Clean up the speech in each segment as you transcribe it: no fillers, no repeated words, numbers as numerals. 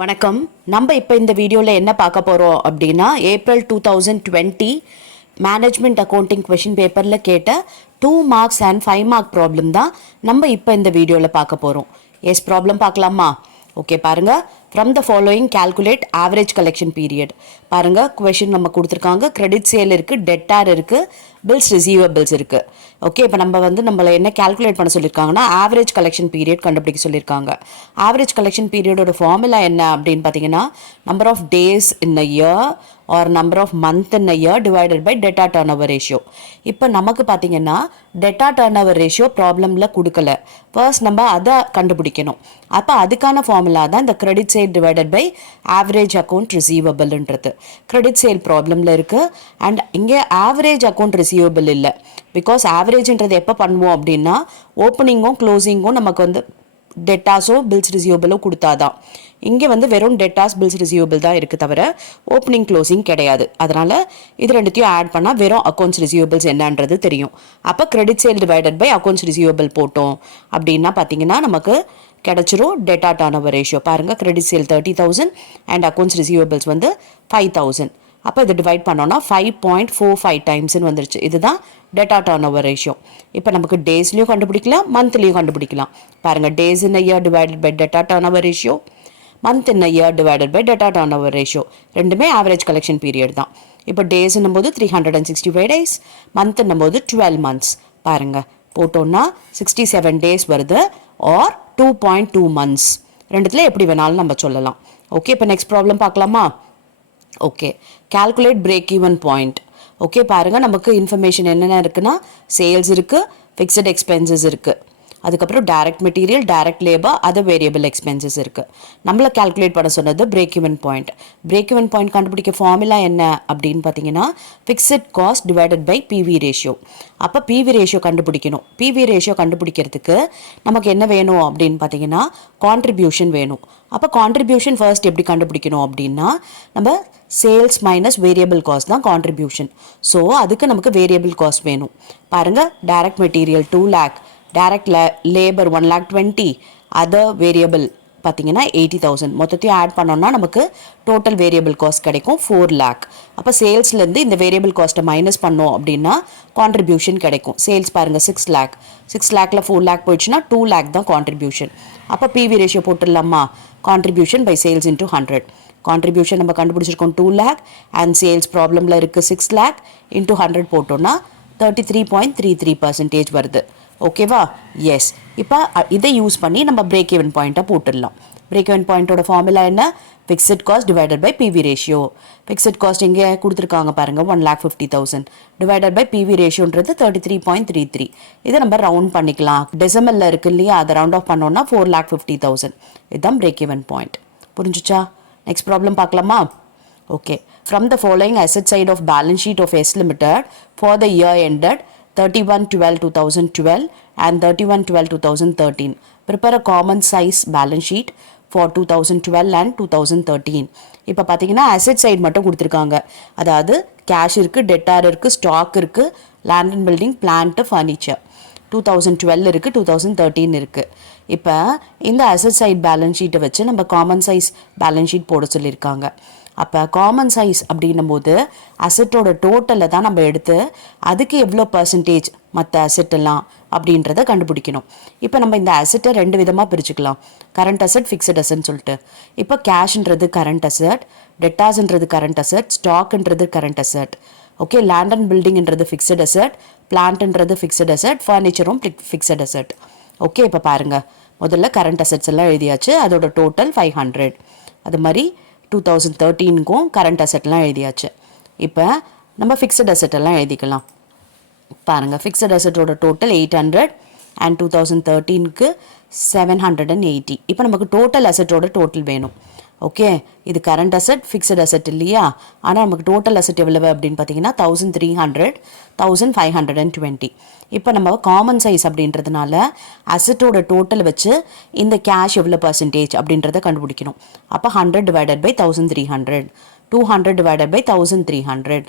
வணக்கம். நம்ம இப்போ இந்த வீடியோவில் என்ன பார்க்க போகிறோம் அப்படின்னா ஏப்ரல் 2020 மேனேஜ்மெண்ட் அக்கௌண்டிங் கொஷின் பேப்பரில் கேட்ட 2 மார்க்ஸ் அண்ட் 5 மார்க் ப்ராப்ளம் தான் நம்ம இப்போ இந்த வீடியோவில் பார்க்க போகிறோம். எஸ், ப்ராப்ளம் பார்க்கலாமா? ஓகே, பாருங்க. From the following calculate average collection period. பாருங்க, கொஷின் நம்ம கொடுத்துருக்காங்க. கிரெடிட் சேல் இருக்குது, டெட்டார் இருக்குது, பில்ஸ் ரிசீவபிள்ஸ் இருக்குது. ஓகே, இப்போ நம்மளை என்ன கால்குலேட் பண்ண சொல்லியிருக்காங்கன்னா ஆவரேஜ் கலெக்ஷன் பீரியட் கண்டுபிடிக்க சொல்லியிருக்காங்க. ஆவரேஜ் கலெக்ஷன் பீரியடோட ஃபார்முலா என்ன அப்படின்னு பார்த்தீங்கன்னா number of days in a year or number of month in a year divided by debtor turnover ratio. இப்போ நமக்கு பார்த்தீங்கன்னா டெட்டா டர்ன் ஓவர் ரேஷியோ ப்ராப்ளமில் கொடுக்கல. ஃபர்ஸ்ட் நம்ம அதை கண்டுபிடிக்கணும். அப்போ அதுக்கான ஃபார்முலா தான் இந்த credit sale divided by average account ரிசீவபிள்ன்றது. கிரெடிட் சேல் ப்ராப்ளமில் இருக்குது அண்ட் இங்கே ஆவரேஜ் அக்கௌண்ட் ரிசீவபிள் இல்லை. பிகாஸ் ஆவரேஜ்ன்றது எப்போ பண்ணுவோம் அப்படின்னா ஓப்பனிங்கும் க்ளோசிங்கும் நமக்கு டெட்டாஸோ பில்ஸ் ரிசீவபிளோ கொடுத்தாதான். இங்கே வெறும் டெட்டாஸ் பில்ஸ் ரிசீவபிள் தான் இருக்குது, தவிர ஓப்பனிங் க்ளோசிங் கிடையாது. அதனால் இது ரெண்டுத்தையும் ஆட் பண்ணால் வெறும் அக்கௌண்ட்ஸ் ரிசீவபிள்ஸ் என்னன்றது தெரியும். அப்போ credit sale divided by accounts receivable போட்டோம் அப்படின்னா பார்த்தீங்கன்னா நமக்கு கிடைச்சிரும் டெட்டா டர்ன் ஓவர் ரேஷியோ. பாருங்கள், credit sale 30,000 and accounts receivables 5,000. அப்போ இதை டிவைட் பண்ணோன்னா 5.45 டைம்ஸ்ன்னு வந்துருச்சு. இதுதான் டெட்டா டர்ன் ஓவர் ரேஷியோ. இப்போ நமக்கு டேஸ்லையும் கண்டுபிடிக்கலாம், மந்த்லையும் கண்டுபிடிக்கலாம். பாருங்கள், days in a year divided by debtor turnover ratio, month in a year divided by debtor turnover ratio. ரெண்டுமே ஆவரேஜ் கலெக்ஷன் பீரியட் தான். இப்போ டேஸ்ன்னும் போது 365 டேஸ், மந்த்ன்னும் போது 12 மந்த்ஸ். பாருங்கள், போட்டோன்னா 67 டேஸ் வருது ஆர் 2.2 மந்த்ஸ். ரெண்டுத்துல எப்படி வேணாலும் நம்ம சொல்லலாம். ஓகே, இப்போ நெக்ஸ்ட் ப்ராப்ளம் பார்க்கலாமா? Okay, calculate break even point. Okay, பாருங்கள், நமக்கு இன்ஃபர்மேஷன் என்னென்ன இருக்குன்னா சேல்ஸ் இருக்குது, ஃபிக்ஸட் எக்ஸ்பென்சஸ் இருக்குது, அதுக்கப்புறம் direct material, direct labour, other variable expenses இருக்குது. நம்மளை கால்குலேட் பண்ண சொன்னது break even point. Break even point கண்டுபிடிக்க ஃபார்முலா என்ன அப்படின்னு பார்த்தீங்கன்னா fixed cost divided by PV ratio. அப்போ பிவி ரேஷியோ கண்டுபிடிக்கணும். பிவி ரேஷியோ கண்டுபிடிக்கிறதுக்கு நமக்கு என்ன வேணும் அப்படின்னு பார்த்தீங்கன்னா கான்ட்ரிபியூஷன் வேணும். அப்போ கான்ட்ரிபியூஷன் ஃபர்ஸ்ட் எப்படி கண்டுபிடிக்கணும் அப்படின்னா நம்ம சேல்ஸ் மைனஸ் வேரியபிள் காஸ்ட் தான் கான்ட்ரிபியூஷன். ஸோ அதுக்கு நமக்கு வேரியபிள் காஸ்ட் வேணும். பாருங்கள், direct material 2 lakh, direct labour 1,20,000, other variable பார்த்தீங்கன்னா 80,000. மொத்தத்தையும் ஆட் பண்ணோம்னா நமக்கு டோட்டல் வேரியபிள் காஸ்ட் கிடைக்கும் 4 lakh. அப்போ சேல்ஸ்லேருந்து இந்த வேரியபிள் காஸ்ட்டை மைனஸ் பண்ணோம் அப்படின்னா கான்ட்ரிபியூஷன் கிடைக்கும். சேல்ஸ் பாருங்கள் 6 lakh, 6 lakhல 4 lakh போயிடுச்சுன்னா 2 lakh தான் கான்ட்ரிபியூஷன். அப்போ பிவி ரேஷியோ போட்டுடலாமா? Contribution by sales into 100. Contribution நம்ம கண்டுபிடிச்சிருக்கோம் 2 lakh அண்ட் சேல்ஸ் ப்ராப்ளமில் இருக்குது 6 lakh இன்டூ 100 போட்டோன்னா 33.33% வருது. ஓகேவா? எஸ். இப்போ இதை யூஸ் பண்ணி நம்ம பிரேக் ஈவன் பாயிண்ட்டை போட்டுடலாம். பிரேக் ஈவன் பாயிண்ட்டோட ஃபார்முலா என்ன? Fixed cost divided by PV ratio. Fixed cost இங்கே கொடுத்துருக்காங்க பாருங்கள் 1,50,000 டிவைடட் பை பிவி ரேஷியோன்றது 33.33. இதை நம்ம ரவுண்ட் பண்ணிக்கலாம். டெசிமலில் இருக்கு இல்லையா, அதை ரவுண்ட் ஆஃப் பண்ணோன்னா 4,50,000. இதுதான் பிரேக் ஈவன் பாயிண்ட். புரிஞ்சுச்சா? நெக்ஸ்ட் ப்ராப்ளம் பார்க்கலாமா? Okay, from the following asset side of balance sheet of S Limited for the year ended 31/12/2012 and 31/12/2013. Prepare a common size balance sheet for 2012 and 2013. இப்போ பார்த்தீங்கன்னா asset side மட்டும் கொடுத்துருக்காங்க. அதாவது cash இருக்குது, debtor இருக்குது, stock இருக்குது, land and building, plant, furniture. 2012 இருக்குது, 2013 இருக்குது. இப்போ இந்த அசெட் சைட் பேலன்ஸ் ஷீட்டை வச்சு நம்ம காமன் சைஸ் பேலன்ஸ் ஷீட் போட சொல்லியிருக்காங்க. அப்போ காமன் சைஸ் அப்படின்னும் போது அசெட்டோட டோட்டலை தான் நம்ம எடுத்து அதுக்கு எவ்வளோ பர்சன்டேஜ் மற்ற அசெட்டெல்லாம் அப்படின்றத கண்டுபிடிக்கணும். இப்போ நம்ம இந்த அசெட்டை 2 விதமாக பிரிச்சுக்கலாம். கரண்ட் அசெட், ஃபிக்ஸட் அசெட்னு சொல்லிட்டு. இப்போ கேஷ்ன்றது கரண்ட் அசெட், டெட்டாஸ்ன்றது கரண்ட் அசெட், ஸ்டாக்ன்றது current asset. Okay, land and பில்டிங்ன்றது ஃபிக்ஸட் அசெட், பிளான்ட்ன்றது ஃபிக்ஸட் அசெட், ஃபர்னிச்சரும் ஃபிக்ஸட் அசெட். ஓகே, இப்போ பாருங்கள், முதல்ல கரண்ட் அசெட்ஸ் எல்லாம் எழுதியாச்சு. அதோட டோட்டல் 500. அது மாதிரி 2013க்கும் கரண்ட் அசெட்லாம் எழுதியாச்சு. இப்போ நம்ம ஃபிக்ஸட் அசெட் எல்லாம் எழுதிக்கலாம். பாருங்கள், ஃபிக்ஸட் அசெட்டோட டோட்டல் 800 அண்ட் 2013க்கு 780. இப்போ நமக்கு டோட்டல் அசெட்டோட டோட்டல் வேணும். ஓகே, இது கரண்ட் அசெட், ஃபிக்ஸட் அசெட் இல்லையா? ஆனால் நமக்கு டோட்டல் அசெட் எவ்வளவு அப்படின்னு பார்த்தீங்கன்னா 1,300, 1,520. இப்போ நம்ம காமன் சைஸ் அப்படின்றதுனால அசெட்டோட டோட்டல் வச்சு இந்த கேஷ் எவ்வளோ பர்சன்டேஜ் அப்படின்றத கண்டுபிடிக்கணும். அப்போ 100 divided by 1,300, 200 divided by 1,300.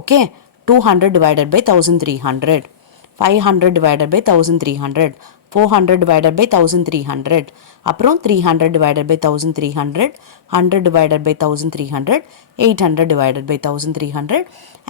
Okay, 200 divided by 1,300, 500 divided by 1,300, 400 divided by 1300, அப்புறம் 300 divided by 1300, 100 divided by 1300, 800 divided by 1300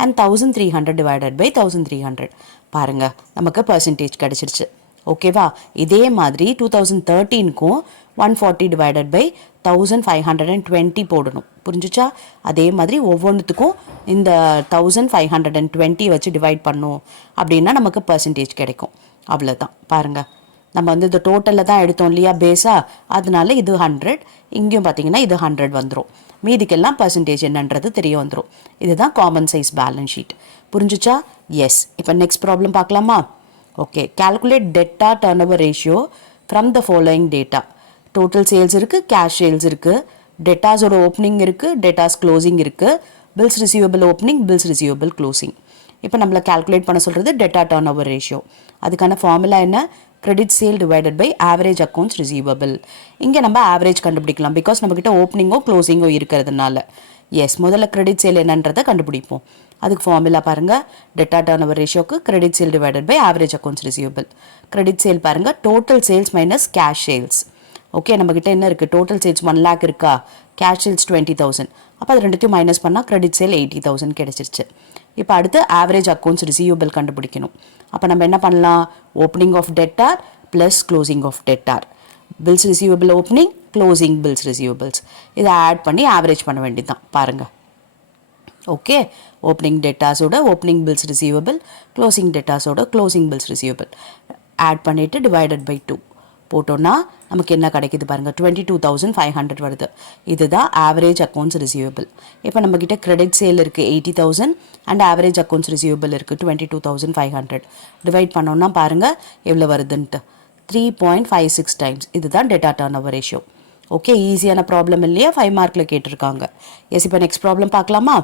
and 1300 divided by 1300. பாருங்க நமக்கு percentage கிடைச்சிருச்சு. ஓகேவா? இதே மாதிரி 2013க்கும் 140 divided by 1520 போடணும். புரிஞ்சுச்சா? அதே மாதிரி ஒவ்வொன்றுத்துக்கும் இந்த 1520 வச்சு டிவைட் பண்ணோம் அப்படின்னா நமக்கு பர்சன்டேஜ் கிடைக்கும். அவ்வளோதான். பாருங்கள், நம்ம வந்து இந்த டோட்டலில் தான் எடுத்தோம் இல்லையா பேஸா, அதனால இது 100, இங்கேயும் பார்த்தீங்கன்னா இது 100 வந்துடும். மீதிக்கெல்லாம் பர்சன்டேஜ் என்னன்றது தெரிய வந்துடும். இதுதான் காமன் சைஸ் பேலன்ஸ் ஷீட். புரிஞ்சுச்சா? எஸ். இப்போ நெக்ஸ்ட் ப்ராப்ளம் பார்க்கலாமா? Okay. Calculate debtor turnover ratio from the following data. Total sales இருக்குது, கேஷ் சேல்ஸ் இருக்குது, டெட்டாஸோட ஓப்பனிங் இருக்குது, டெட்டாஸ் க்ளோசிங் இருக்குது, bills receivable opening, bills receivable closing. இப்போ நம்மளை கால்குலேட் பண்ண சொல்கிறது டெட்டா டர்ன் ஓவர் ரேஷியோ. அதுக்கான ஃபார்முலா என்ன? Credit sale divided by average accounts receivable. இங்கே நம்ம ஆவரேஜ் கண்டுபிடிக்கலாம், பிகாஸ் நம்மக்கிட்ட ஓப்பனிங்கோ க்ளோசிங்கோ இருக்கிறதுனால. எஸ், முதல்ல கிரெடிட் சேல் என்னன்றதை கண்டுபிடிப்போம். அதுக்கு ஃபார்முலா பாருங்கள். டெட்டா டர்ன் ஓவர் ரேஷியோக்கு credit sale divided by average accounts receivable. Credit sale பாருங்கள், total sales minus cash sales. Okay, நம்மக்கிட்ட என்ன இருக்குது? டோட்டல் சேல்ஸ் 1 lakh இருக்கா, கேஷ் சேல்ஸ் 20,000. அப்போ அது ரெண்டுத்தையும் மைனஸ் பண்ணால் கிரெடிட் சேல் 80,000 கிடைச்சிருச்சு. இப்போ அடுத்து ஆவரேஜ் அக்கௌண்ட்ஸ் ரிசீவபிள் கண்டுபிடிக்கணும். அப்போ நம்ம என்ன பண்ணலாம்? Opening of debtor plus closing of debtor, bills receivable opening, closing bills receivables, இதை ஆட் பண்ணி ஆவரேஜ் பண்ண வேண்டியது தான். பாருங்கள். ஓகே, ஓப்பனிங் டெட்டாஸோட ஓப்பனிங் பில்ஸ் ரிசீவபிள், க்ளோசிங் டெட்டாஸோட க்ளோசிங் பில்ஸ் ரிசீவபிள் ஆட் பண்ணிவிட்டு டிவைடட் பை 2 போட்டோன்னா நமக்கு என்ன கிடைக்குது பாருங்கள், 22,500 வருது. இதுதான் ஆவரேஜ் அக்கௌண்ட்ஸ் ரிசீவபிள். இப்போ நம்மக்கிட்ட கிரெடிட் சேல் இருக்குது 80,000 அண்ட் ஆவரேஜ் அக்கௌண்ட்ஸ் ரிசீவபிள் இருக்குது 22,500. டிவைட் பண்ணோன்னா பாருங்கள் எவ்வளோ வருதுன்ட்டு, 3.56 டைம்ஸ். இதுதான் debtor turnover ratio. Okay, ஈஸியான ப்ராப்ளம் இல்லையா? 5 மார்க்கில் கேட்டிருக்காங்க. எஸ், இப்போ நெக்ஸ்ட் ப்ராப்ளம் பார்க்கலாமா?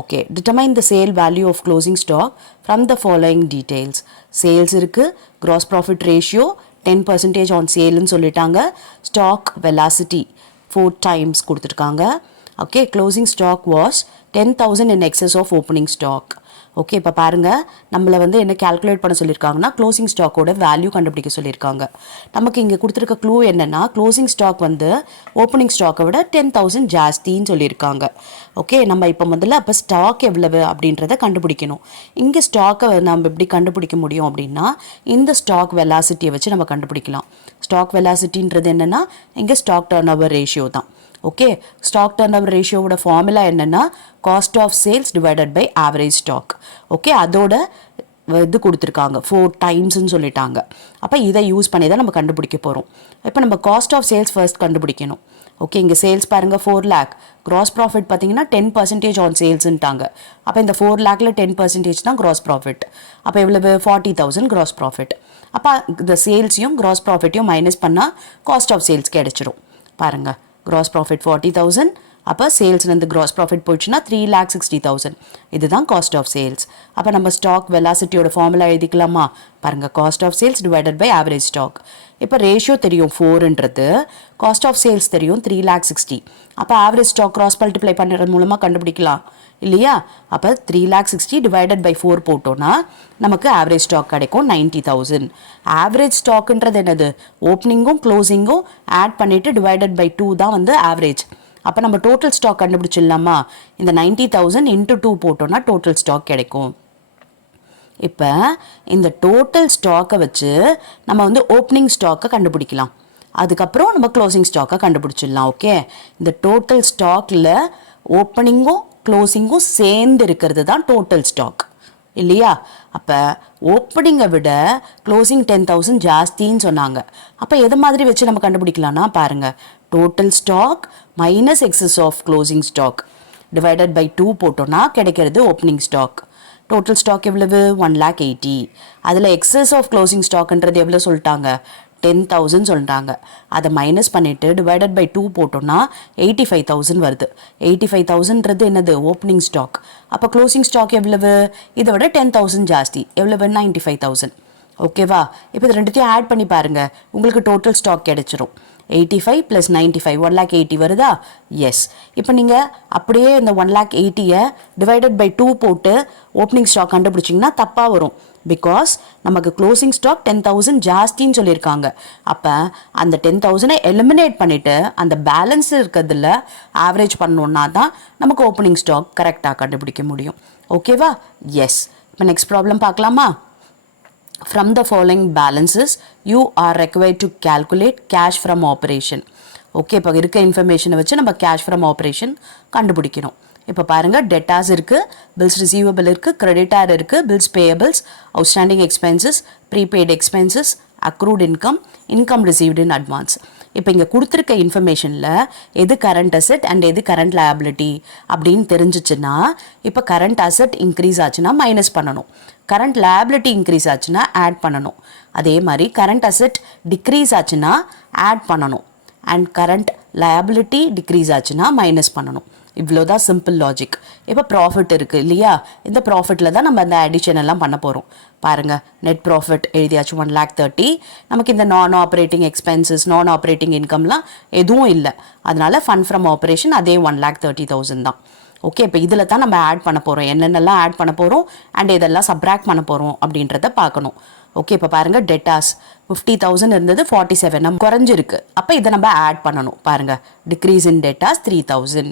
Okay. Determine the sale value of closing stock from the following details. Sales இருக்குது, க்ராஸ் ப்ராஃபிட் ரேஷியோ 10% ஆன் சேல்னு சொல்லிட்டாங்க, ஸ்டாக் வெலாசிட்டி 4 times கொடுத்துருக்காங்க. Okay, closing stock was 10,000 in excess of opening stock. Okay, இப்போ பாருங்கள், நம்மளை வந்து என்ன கால்குலேட் பண்ண சொல்லியிருக்காங்கன்னா க்ளோசிங் ஸ்டாக்கோட வேல்யூ கண்டுபிடிக்க சொல்லியிருக்காங்க. நமக்கு இங்கே கொடுத்துருக்க க்ளூ என்னென்னா, க்ளோசிங் ஸ்டாக் வந்து ஓப்பனிங் ஸ்டாக்கை விட 10,000 ஜாஸ்தின்னு சொல்லியிருக்காங்க. ஓகே, நம்ம இப்போ முதல்ல அப்போ ஸ்டாக் எவ்வளவு அப்படின்றத கண்டுபிடிக்கணும். இங்கே ஸ்டாக்கை நம்ம எப்படி கண்டுபிடிக்க முடியும் அப்படின்னா, இந்த ஸ்டாக் வெலாசிட்டியை வச்சு நம்ம கண்டுபிடிக்கலாம். ஸ்டாக் வெலாசிட்டின்றது என்னென்னா, இங்கே ஸ்டாக் டர்ன் ஓவர் ரேஷியோ தான். ஓகே, ஸ்டாக் டர்ன் ஓவர் ரேஷியோவோட ஃபார்முலா என்னென்னா, cost of sales divided by average stock. Okay, அதோட இது கொடுத்துருக்காங்க 4 timesன்னு சொல்லிட்டாங்க. அப்போ இதை யூஸ் பண்ணி தான் நம்ம கண்டுபிடிக்க போகிறோம். இப்போ நம்ம காஸ்ட் ஆஃப் சேல்ஸ் ஃபர்ஸ்ட் கண்டுபிடிக்கணும். ஓகே, இங்கே சேல்ஸ் பாருங்கள் 4 lakh, கிராஸ் ப்ராஃபிட் பார்த்தீங்கன்னா 10% ஆன் சேல்ஸ்ன்ட்டாங்க. அப்போ இந்த 4 lakhல 10% தான் கிராஸ் ப்ராஃபிட். அப்போ எவ்வளவு? 40,000 கிராஸ் ப்ராஃபிட். அப்போ இந்த சேல்ஸையும் கிராஸ் ப்ராஃபிட்டையும் மைனஸ் பண்ணால் காஸ்ட் ஆஃப் சேல்ஸ் கிடைச்சிரும். பாருங்கள், கிராஸ் ப்ராஃபிட் 40,000, அப்போ சேல்ஸ்லேருந்து கிராஸ் ப்ராஃபிட் போயிடுச்சுன்னா 3,60,000. இதுதான் காஸ்ட் ஆஃப் சேல்ஸ். அப்போ நம்ம ஸ்டாக் வெலாசிட்டியோட ஃபார்முலா எழுதிக்கலாமா? பாருங்கள், cost of sales divided by average stock. இப்போ ரேஷியோ தெரியும் 4ன்றது, காஸ்ட் ஆஃப் சேல்ஸ் தெரியும் 3,60,000. அப்போ ஆவரேஜ் ஸ்டாக் கிராஸ் மல்டிப்ளை பண்ணுறது மூலமாக கண்டுபிடிக்கலாம் இல்லையா? அப்போ 3,60,000 டிவைடட் பை 4 போட்டோன்னா நமக்கு ஆவரேஜ் ஸ்டாக் கிடைக்கும் 90,000. ஆவரேஜ் ஸ்டாக்குன்றது என்னது? ஓப்பனிங்கும் க்ளோசிங்கும் ஆட் பண்ணிவிட்டு டிவைடட் பை 2 தான் வந்து ஆவரேஜ். அப்போ நம்ம டோட்டல் ஸ்டாக் கண்டுபிடிச்சிடலாமா? இந்த 90,000 into 2 போட்டோன்னா டோட்டல் ஸ்டாக் கிடைக்கும். இப்போ இந்த டோட்டல் ஸ்டாக்கை வச்சு நம்ம வந்து ஓப்பனிங் ஸ்டாக்கை கண்டுபிடிக்கலாம். அதுக்கப்புறம் நம்ம க்ளோசிங் ஸ்டாக்கை கண்டுபிடிச்சிடலாம். ஓகே, இந்த டோட்டல் ஸ்டாக்கில் ஓப்பனிங்கும் க்ளோசிங்கும் சேர்ந்து இருக்கிறது தான் டோட்டல் ஸ்டாக் இல்லையா? அப்போ ஓப்பனிங்கை விட க்ளோசிங் 10,000 ஜாஸ்தின்னு சொன்னாங்க. அப்போ எது மாதிரி வச்சு நம்ம கண்டுபிடிக்கலாம்னா பாருங்கள், total stock minus excess of closing stock divided by 2 போட்டோன்னா கிடைக்கிறது ஓப்பனிங் ஸ்டாக். டோட்டல் ஸ்டாக் எவ்வளவு? 1,80,000. அதில் எக்ஸஸ் ஆஃப் க்ளோசிங் ஸ்டாக்ன்றது எவ்வளோ சொல்லிட்டாங்க? 10,000 சொல்லிட்டாங்க. அதை மைனஸ் பண்ணிவிட்டு டிவைடட் பை 2 போட்டோன்னா 85,000 வருது. 85,000ன்றது என்னது? Opening stock. அப்போ க்ளோசிங் ஸ்டாக் எவ்வளவு? இதை விட 10,000 ஜாஸ்தி. எவ்வளவு? 95,000. ஓகேவா? இப்போ இது ரெண்டுத்தையும் ஆட் பண்ணி பாருங்கள், உங்களுக்கு டோட்டல் ஸ்டாக் கிடைச்சிரும். 85 + 95 1,80,000 வருதா? எஸ். இப்போ நீங்கள் அப்படியே இந்த 1,80,000 டிவைடட் பை 2 போட்டு ஓப்பனிங் ஸ்டாக் கண்டுபிடிச்சிங்கன்னா தப்பாக வரும். பிகாஸ் நமக்கு க்ளோசிங் ஸ்டாக் 10,000 ஜாஸ்தின்னு சொல்லியிருக்காங்க. அப்போ அந்த 10,000 எலிமினேட் பண்ணிவிட்டு அந்த பேலன்ஸ் இருக்கிறதுல ஆவரேஜ் பண்ணோன்னா தான் நமக்கு ஓப்பனிங் ஸ்டாக் கரெக்டாக கண்டுபிடிக்க முடியும். ஓகேவா? எஸ். இப்போ நெக்ஸ்ட் ப்ராப்ளம் பார்க்கலாமா? From the following balances, you are required to calculate cash from operation. Okay, இப்போ இருக்க இன்ஃபர்மேஷனை வச்சு நம்ம கேஷ் ஃப்ரம் ஆப்ரேஷன் கண்டுபிடிக்கணும். இப்போ பாருங்கள், டெட்டாஸ் இருக்குது, பில்ஸ் ரிசீவபிள் இருக்குது, கிரெடிட்டார் இருக்குது, bills payables, outstanding expenses, prepaid expenses, accrued income, income received in advance. இப்போ இங்கே கொடுத்துருக்க இன்ஃபர்மேஷனில் எது கரண்ட் அசெட் அண்ட் எது கரண்ட் லயபிலிட்டி அப்படின்னு தெரிஞ்சிச்சுன்னா, இப்போ கரண்ட் அசெட் இன்க்ரீஸ் ஆச்சுன்னா மைனஸ் பண்ணணும், கரண்ட் லயபிலிட்டி இன்க்ரீஸ் ஆச்சுன்னா ஆட் பண்ணணும். அதே மாதிரி கரண்ட் அசெட் டிக்ரீஸ் ஆச்சுன்னா ஆட் பண்ணணும் அண்ட் கரண்ட் லயபிலிட்டி டிக்ரீஸ் ஆச்சுன்னா மைனஸ் பண்ணணும். இவ்வளோதான் சிம்பிள் லாஜிக். இப்போ ப்ராஃபிட் இருக்குது இல்லையா? இந்த ப்ராஃபிட்டில் தான் நம்ம அந்த அடிஷன் எல்லாம் பண்ண போகிறோம். பாருங்கள், நெட் ப்ராஃபிட் எழுதியாச்சு 1,30,000. நமக்கு இந்த non operating expenses, non operating இன்கம்லாம் எதுவும் இல்லை. அதனால ஃபண்ட் ஃப்ரம் ஆப்ரேஷன் அதே 1,30,000 தான். ஓகே, இப்போ இதில் தான் நம்ம ஆட் பண்ண போகிறோம், என்னென்னலாம் ஆட் பண்ண போகிறோம் அண்ட் இதெல்லாம் சப்ராக்ட் பண்ண போகிறோம் அப்படின்றத பார்க்கணும். ஓகே, இப்போ பாருங்கள், டெட்டாஸ் 50,000 இருந்தது 47 நம்ம குறைஞ்சிருக்கு. அப்போ இதை நம்ம ஆட் பண்ணணும். பாருங்கள், decrease in debtors 3,000.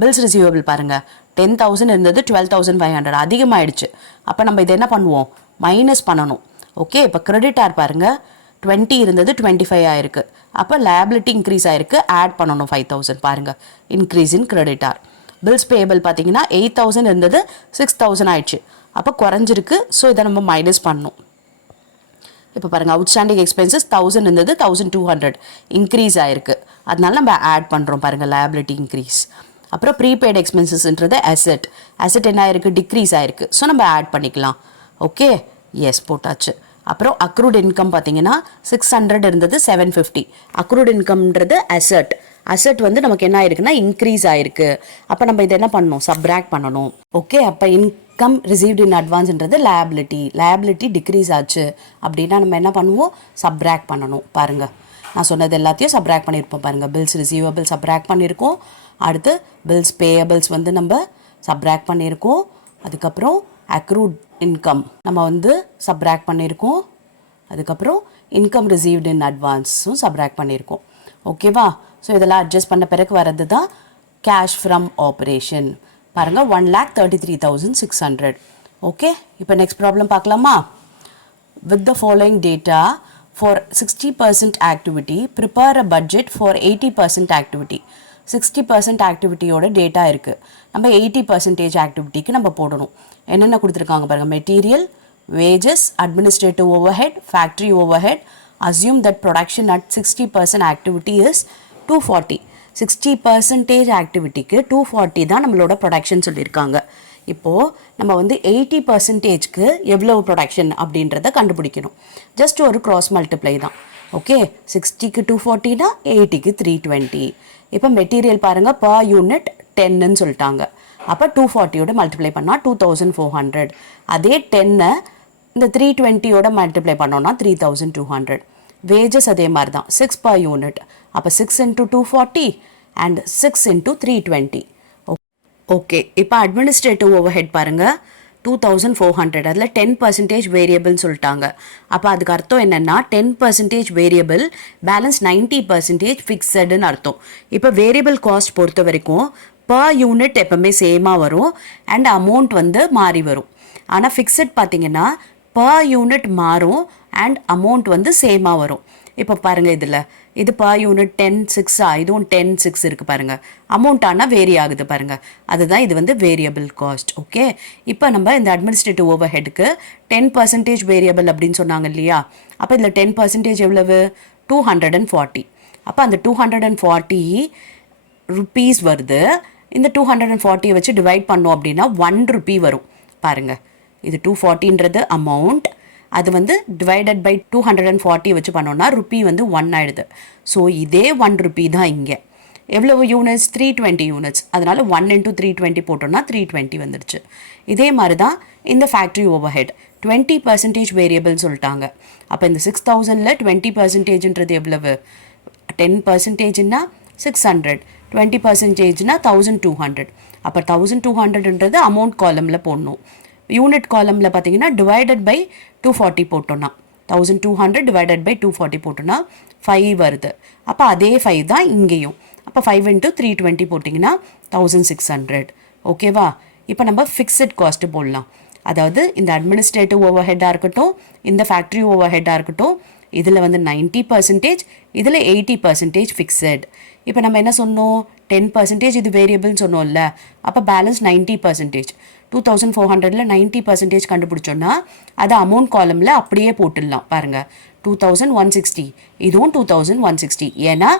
Bills receivable பாருங்கள், 10,000 இருந்தது 12,500 அதிகமாகிடுச்சு. அப்போ நம்ம இதை என்ன பண்ணுவோம்? மைனஸ் பண்ணணும். ஓகே, இப்போ கிரெடிட்டார் பாருங்கள், 20 இருந்தது 25 ஆயிருக்கு. அப்போ லயபிலிட்டி இன்க்ரீஸ் ஆயிருக்கு, ஆட் பண்ணணும் 5,000. பாருங்கள், increase in creditor. Bills payable பார்த்தீங்கன்னா 8,000 இருந்தது 6,000 ஆயிடுச்சு. அப்போ குறைஞ்சிருக்கு. ஸோ இதை நம்ம மைனஸ் பண்ணணும். இப்போ பாருங்கள், அவுட்ஸ்டாண்டிங் எக்ஸ்பென்சஸ் 1000 இருந்தது 1,200 இன்க்ரீஸ் ஆயிருக்கு. அதனால நம்ம ஆட் பண்ணுறோம். பாருங்கள், லயபிலிட்டி இன்க்ரீஸ். அப்புறம் ப்ரீபெய்டு எக்ஸ்பென்சஸ்ன்றது அசெட், அசெட் என்ன ஆயிருக்கு? டிக்ரீஸ் ஆயிருக்கு. ஸோ நம்ம ஆட் பண்ணிக்கலாம். ஓகே, எஸ் போட்டாச்சு. அப்புறம் அக்ரூட் இன்கம் பார்த்தீங்கன்னா 600 இருந்தது 750. அக்ரூட் இன்கம்ன்றது அசெட், அசெட் வந்து நமக்கு என்ன ஆயிருக்குன்னா இன்க்ரீஸ் ஆயிருக்கு. அப்போ நம்ம இதை என்ன பண்ணணும்? சப்ராக்ட் பண்ணணும். ஓகே, அப்போ இன்கம் ரிசீவ்டு இன் அட்வான்ஸ்ன்றது லயபிலிட்டி, லயபிலிட்டி டிக்ரீஸ் ஆச்சு அப்படின்னா நம்ம என்ன பண்ணுவோம்? சப்ராக்ட் பண்ணணும். பாருங்கள், நான் சொன்னது எல்லாத்தையும் சப்ராக்ட் பண்ணியிருப்போம். பாருங்கள், பில்ஸ் ரிசீவபிள் சப்ராக்ட் பண்ணியிருக்கோம், அடுத்து பில்ஸ் பேயபிள்ஸ் வந்து நம்ம சப்ராக்ட் பண்ணியிருக்கோம், அதுக்கப்புறம் அக்ரூட் இன்கம் நம்ம வந்து சப்ராக்ட் பண்ணியிருக்கோம், அதுக்கப்புறம் இன்கம் ரிசீவ்டு இன் அட்வான்ஸும் சப்ராக்ட் பண்ணியிருக்கோம். ஓகேவா? ஸோ இதெல்லாம் அட்ஜஸ்ட் பண்ண பிறகு வர்றது தான் கேஷ் ஃப்ரம் ஆப்ரேஷன். பாருங்கள், 1,33,600. ஓகே, இப்போ நெக்ஸ்ட் ப்ராப்ளம் பார்க்கலாமா? With the following data for 60% activity prepare a budget for 80% activity. 60% ஆக்டிவிட்டியோட டேட்டா இருக்குது, நம்ம 80% ஆக்டிவிட்டிக்கு நம்ம போடணும். என்னென்ன கொடுத்துருக்காங்க பாருங்கள், material, wages, administrative overhead, factory overhead. Assume that production at 60% activity is 240. 60% ஆக்டிவிட்டிக்கு 240 தான் நம்மளோட ப்ரொடக்ஷன் சொல்லியிருக்காங்க. இப்போது நம்ம வந்து 80%க்கு எவ்வளவு ப்ரொடக்ஷன் அப்படின்றத கண்டுபிடிக்கணும். ஜஸ்ட் ஒரு க்ராஸ் மல்டிப்ளை தான். ஓகே, 60க்கு 240னா 80க்கு 320. இப்போ மெட்டீரியல் பாருங்கள், பர் யூனிட் 10ன்னு சொல்லிட்டாங்க. அப்போ 240யோட மல்டிப்ளை பண்ணால் 2,400. அதே 10 இந்த 320யோட மல்டிப்ளை பண்ணோன்னா 3,200. வேஜஸ் அதே மாதிரி தான், 6 per unit. அப்போ 6 into 240 and 6 into 320. ஓகே, இப்போ அட்மினிஸ்ட்ரேட்டிவ் ஓவர்ஹெட் பாருங்கள், 2,400. அதில் 10% வேரியபிள்னு சொல்லிட்டாங்க. அப்போ அதுக்கு அர்த்தம் என்னென்னா 10% வேரியபிள், பேலன்ஸ் 90% ஃபிக்ஸடுன்னு அர்த்தம். இப்போ வேரியபிள் காஸ்ட் பொறுத்த வரைக்கும் பர் யூனிட் எப்போவுமே சேமாக வரும் அண்ட் அமௌண்ட் வந்து மாறி வரும். ஆனால் ஃபிக்ஸட் பார்த்தீங்கன்னா பர் யூனிட் மாறும் அண்ட் அமௌண்ட் வந்து சேமாக வரும். இப்போ பாருங்கள், இதில் இது பர் யூனிட் 10,6 இதுவும் 10,6 இருக்குது பாருங்கள். அமௌண்ட் ஆனால் வேரி ஆகுது பாருங்கள், அதுதான் இது வந்து வேரியபிள் காஸ்ட். ஓகே, இப்போ நம்ம இந்த அட்மினிஸ்ட்ரேட்டிவ் ஓவர் ஹெட்டுக்கு 10% வேரியபிள் அப்படின்னு சொன்னாங்க இல்லையா? அப்போ இதில் 10% எவ்வளவு? 240. அப்போ அந்த 240 ருப்பீஸ் வருது. இந்த 240 வச்சு டிவைட் பண்ணோம் அப்படின்னா 1 ரூபி வரும். பாருங்கள், இது 240ன்றது அமௌண்ட், அது வந்து டிவைடட் பை 240 வச்சு பண்ணோன்னா ருப்பி வந்து 1 ஆயிடுது. ஸோ இதே 1 ருப்பி தான் இங்கே. எவ்வளவு யூனிட்ஸ்? 320 யூனிட்ஸ். அதனால் 1 into 320 போட்டோன்னா 320 வந்துடுச்சு. இதே மாதிரி தான் இந்த ஃபேக்ட்ரி ஓவர் ஹெட் 20% வேரியபிள் சொல்லிட்டாங்க. அப்போ இந்த 6,000ல் 20%ன்றது எவ்வளவு? 10%ன்னா 600, 20%னா 1,200. அப்போ 1,200ன்றது அமௌண்ட் காலமில் போடணும். யூனிட் காலமில் பார்த்தீங்கன்னா டிவைடட் பை 240 போட்டோன்னா 1200 டிவைடட் பை 240 போட்டோன்னா 5 வருது. அப்போ அதே 5 தான் இங்கேயும். அப்போ 5 இன்ட்டு 320 போட்டிங்கன்னா 1600. ஓகேவா? இப்போ நம்ம ஃபிக்ஸட் காஸ்ட்டு போடலாம். அதாவது இந்த அட்மினிஸ்ட்ரேட்டிவ் ஓவர் ஹெட்டாக இருக்கட்டும், இந்த ஃபேக்ட்ரி ஓவர் ஹெட்டாக இருக்கட்டும், இதில் வந்து 90%, இதில் 80% ஃபிக்ஸட். இப்போ நம்ம என்ன சொன்னோம், 10% இது வேரியபிள்னு சொன்னோம்ல, அப்போ பேலன்ஸ் 90%. 2400ல் 90% கண்டுபிடிச்சோன்னா அதை அமௌண்ட் காலமில் அப்படியே போட்டுடலாம். பாருங்கள், 2160, இதுவும் 2160. ஏன்னா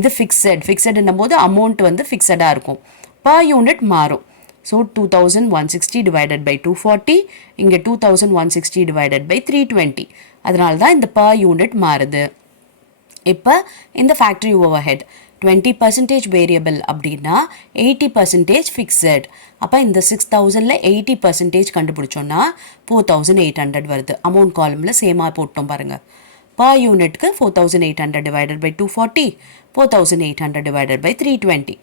இது ஃபிக்ஸடுன்னும் போது அமௌண்ட் வந்து ஃபிக்ஸடாக இருக்கும், பர் யூனிட் மாறும். ஸோ 2160 டிவைடட் பை 240, இங்கே 2160 டிவைடட் பை 320. அதனால தான் இந்த பர் யூனிட் மாறுது. இப்போ இந்த ஃபேக்ட்ரி ஓவர் ஹெட் 20% வேரியபிள் அப்படின்னா 80% ஃபிக்ஸட். அப்போ இந்த 6000ல் 80% கண்டுபிடிச்சோன்னா 4800 வருது. அமௌண்ட் காலமில் சேமாக போட்டோம் பாருங்கள். பர் யூனிட்க்கு 4800 divided by 240, 4800 divided by 320.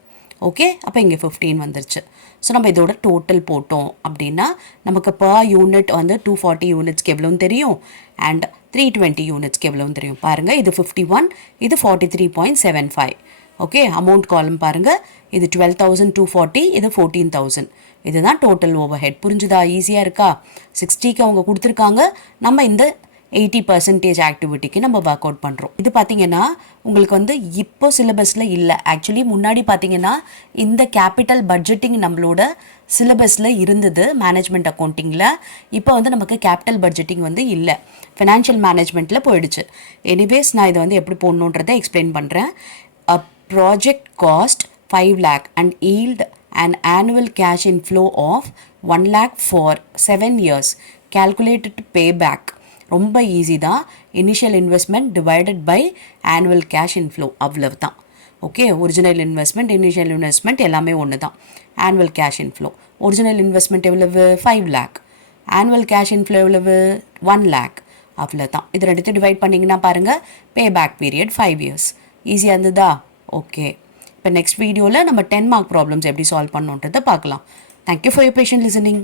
Okay, அப்போ இங்கே 15 வந்துருச்சு. ஸோ நம்ம இதோட டோட்டல் போட்டோம் அப்படின்னா நமக்கு பர் யூனிட் வந்து 240 யூனிட்ஸ்க்கு எவ்வளோன்னு தெரியும், அண்ட் 320 யூனிட்ஸ்க்கு எவ்வளோன்னு தெரியும். பாருங்கள், இது 51, இது 43.75. ஓகே, அமௌண்ட் காலம் பாருங்கள், இது 12,240, இது 14,000. இதுதான் டோட்டல் ஓவர் ஹெட். புரிஞ்சுதா? ஈஸியாக இருக்கா? 60க்கு அவங்க கொடுத்துருக்காங்க, நம்ம இந்த 80% ஆக்டிவிட்டிக்கு நம்ம ஒர்க் அவுட் பண்ணுறோம். இது பார்த்தீங்கன்னா உங்களுக்கு வந்து இப்போ சிலபஸில் இல்லை. ஆக்சுவலி முன்னாடி பார்த்தீங்கன்னா இந்த கேபிட்டல் பட்ஜெட்டிங் நம்மளோட சிலபஸில் இருந்தது மேனேஜ்மெண்ட் அக்கௌண்டிங்கில். இப்போ வந்து நமக்கு கேபிட்டல் பட்ஜெட்டிங் வந்து இல்லை, ஃபினான்ஷியல் மேனேஜ்மெண்ட்டில் போயிடுச்சு. எனிவேஸ் நான் இதை வந்து எப்படி போடணுன்றதை எக்ஸ்பிளைன் பண்ணுறேன். அ project cost 5 lakh and yield an annual cash inflow of 1 lakh for 7 years. Calculated payback. ரொம்ப ஈஸி தான். Initial investment divided by annual cash inflow, அவ்வளவு தான். Okay, original investment, initial investment எல்லாமே ஒன்று தான். Annual cash inflow, original investment எவ்வளவு? 5 lakh. Annual cash inflow எவ்வளவு? 1 lakh. அவ்வளோ தான். இது ரெண்டுத்தையும் டிவைட் பண்ணிங்கன்னா பாருங்கள், பே பேக் பீரியட் 5 years. ஈஸியாக இருந்ததா? ஓகே, இப்போ நெக்ஸ்ட் வீடியோவில் நம்ம 10 mark ப்ராப்ளம்ஸ் எப்படி சால்வ் பண்ணணுன்றதை பார்க்கலாம். Thank you for your patient listening.